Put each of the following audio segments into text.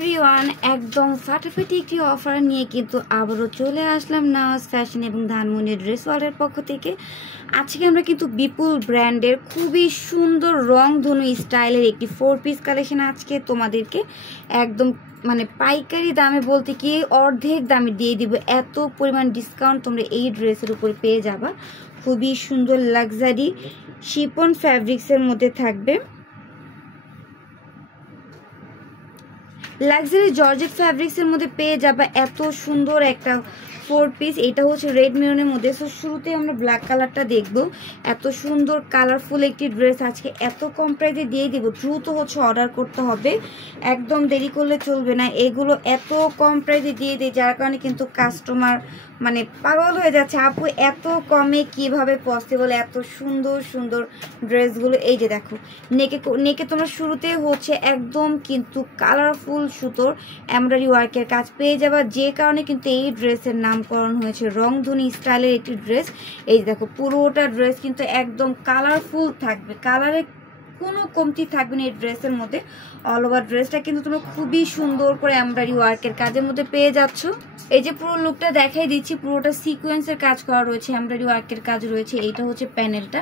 Everyone, একদম ফাটাফাটি একটি অফার নিয়ে কিন্তু আবারও চলে আসলাম নাজ ফ্যাশন এবং ধানমনি ড্রেস ওয়ার্ল্ডের পক্ষ থেকে। আজকে আমরা কিন্তু বিপুল ব্র্যান্ডের খুবই সুন্দর রংধনু স্টাইলের একটি 4 পিস কালেকশন আজকে তোমাদেরকে একদম পাইকারি দামে বলতে কি অর্ধেক দামে দিয়ে দিব। এত পরিমাণ ডিসকাউন্ট তোমরা এই ড্রেসের উপর পেয়ে যাবা। খুবই সুন্দর লাক্সারি শিফন ফ্যাব্রিক্সের মধ্যে থাকবে, লাক্সারি জর্জেট ফ্যাব্রিক্সের মধ্যে পেয়ে যাবে এত সুন্দর একটা 4 পিস। এটা হচ্ছে রেড মেরুনের মধ্যে। সো শুরুতে আমরা ব্ল্যাক কালারটা দেখব। এত সুন্দর কালারফুল একটি ড্রেস আজকে এত কম প্রাইসে দিয়ে দিব। দ্রুত হচ্ছে অর্ডার করতে হবে, একদম দেরি করলে চলবে না। এগুলো এত কম প্রাইসে দিয়ে দিই যার কারণে কিন্তু কাস্টমার পাগল হয়ে যাচ্ছে, আপু এত কমে কিভাবে পসিবল, এত সুন্দর সুন্দর ড্রেসগুলো। এই যে দেখো, নেকে তোমরা শুরুতে হচ্ছে একদম কিন্তু কালারফুল সুতোর এমব্রয়ডারি ওয়ার্কের কাজ পেয়ে যাবা, যে কারণে কিন্তু এই ড্রেসের নামকরণ হয়েছে রংধনু স্টাইলের একটি ড্রেস। এই যে দেখো, পুরোটা ড্রেস কিন্তু একদম কালারফুল থাকবে, কালারে কোনো কমতি থাকবে না এই ড্রেসের মধ্যে। অল ওভার ড্রেসটা কিন্তু তোমরা খুবই সুন্দর করে এমব্রয়ডারি ওয়ার্কের কাজের মধ্যে পেয়ে যাচ্ছ। এই যে পুরো লুকটা দেখাই দিচ্ছি, পুরোটা সিকোয়েন্সের কাজ করা রয়েছে, এমব্রয়ডারি ওয়ার্কের কাজ রয়েছে। এইটা হচ্ছে প্যানেলটা,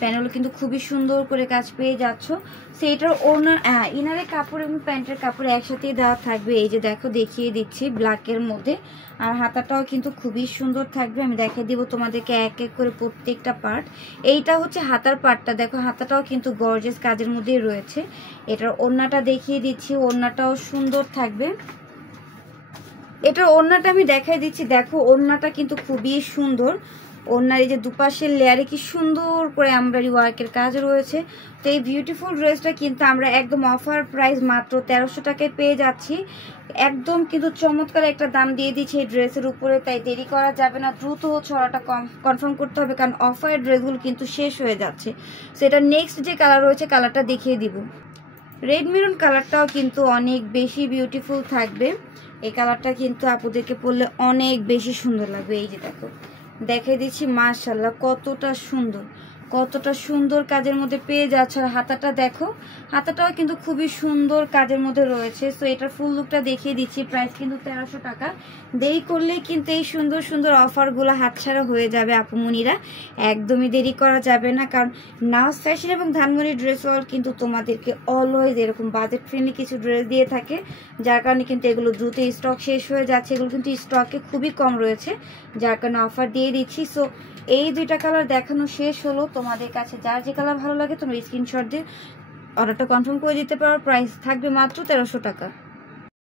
প্যানেল কিন্তু খুবই সুন্দর করে কাজ পেয়ে যাচ্ছ। সেইটার ওনার ইনারের কাপড় এবং প্যান্টের কাপড় একসাথেই দেওয়া থাকবে। এই যে দেখো, দেখিয়ে দিচ্ছি ব্ল্যাকের মধ্যে। আর হাতাটাও কিন্তু খুবই সুন্দর থাকবে, আমি দেখিয়ে দিব তোমাদেরকে এক এক করে প্রত্যেকটা পার্ট। এইটা হচ্ছে হাতার পার্টটা, দেখো হাতাটাও কিন্তু গর্জিয়াস কাজের মধ্যেই রয়েছে। এটার ওড়নাটা দেখিয়ে দিচ্ছি, ওড়নাটাও সুন্দর থাকবে। এটার ওড়নাটা আমি দেখাই দিচ্ছি, দেখো ওড়নাটা কিন্তু খুবই সুন্দর। ওড়নার এই যে দুপাশের লেয়ারে কি সুন্দর করে এমব্রয়ডারি ওয়ার্কের কাজ রয়েছে। তো এই বিউটিফুল ড্রেসটা কিন্তু আমরা একদম অফার প্রাইস মাত্র 1300 টাকায় পেয়ে যাচ্ছি। একদম কিন্তু চমৎকার একটা দাম দিয়ে দিচ্ছি এই ড্রেসের উপরে, তাই দেরি করা যাবে না, দ্রুত হচ্ছে অর্ডারটা কনফার্ম করতে হবে, কারণ অফারের ড্রেসগুলো কিন্তু শেষ হয়ে যাচ্ছে। সেটা নেক্সট যে কালার রয়েছে কালারটা দেখিয়ে দিব। রেড মেরুন কালারটাও কিন্তু অনেক বেশি বিউটিফুল থাকবে। এই কালারটা কিন্তু আপুদেরকে পরলে অনেক বেশি সুন্দর লাগবে। এই যে দেখো, দেখাই দিচ্ছি, মাশাআল্লাহ কতটা সুন্দর, কতটা সুন্দর কাজের মধ্যে পেয়ে যাচ্ছে। আর হাতাটা দেখো, হাতাটাও কিন্তু খুবই সুন্দর কাজের মধ্যে রয়েছে। সো এটার ফুল লুকটা দেখিয়ে দিচ্ছি, প্রাইস কিন্তু 1300 টাকা। দেরি করলে কিন্তু এই সুন্দর সুন্দর অফারগুলো হাতছাড়া হয়ে যাবে আপুমনিরা, একদমই দেরি করা যাবে না। কারণ নাজ ফ্যাশন এবং ধানমনি ড্রেস ওয়ার্ল্ড কিন্তু তোমাদেরকে অলওয়েজ এরকম বাজেট ফ্রেন্ডলি কিছু ড্রেস দিয়ে থাকে, যার কারণে কিন্তু এগুলো দ্রুত স্টক শেষ হয়ে যাচ্ছে। এগুলো কিন্তু স্টকে খুবই কম রয়েছে, যার কারণে অফার দিয়ে দিচ্ছি। সো এই দুইটা কালার দেখানো শেষ হলো। তোমাদের কাছে যার যে কালার ভালো লাগে তোমরা স্ক্রিনশট দিয়ে অর্ডারটা কনফার্ম করে দিতে পারো। প্রাইস থাকবে মাত্র 1300 টাকা।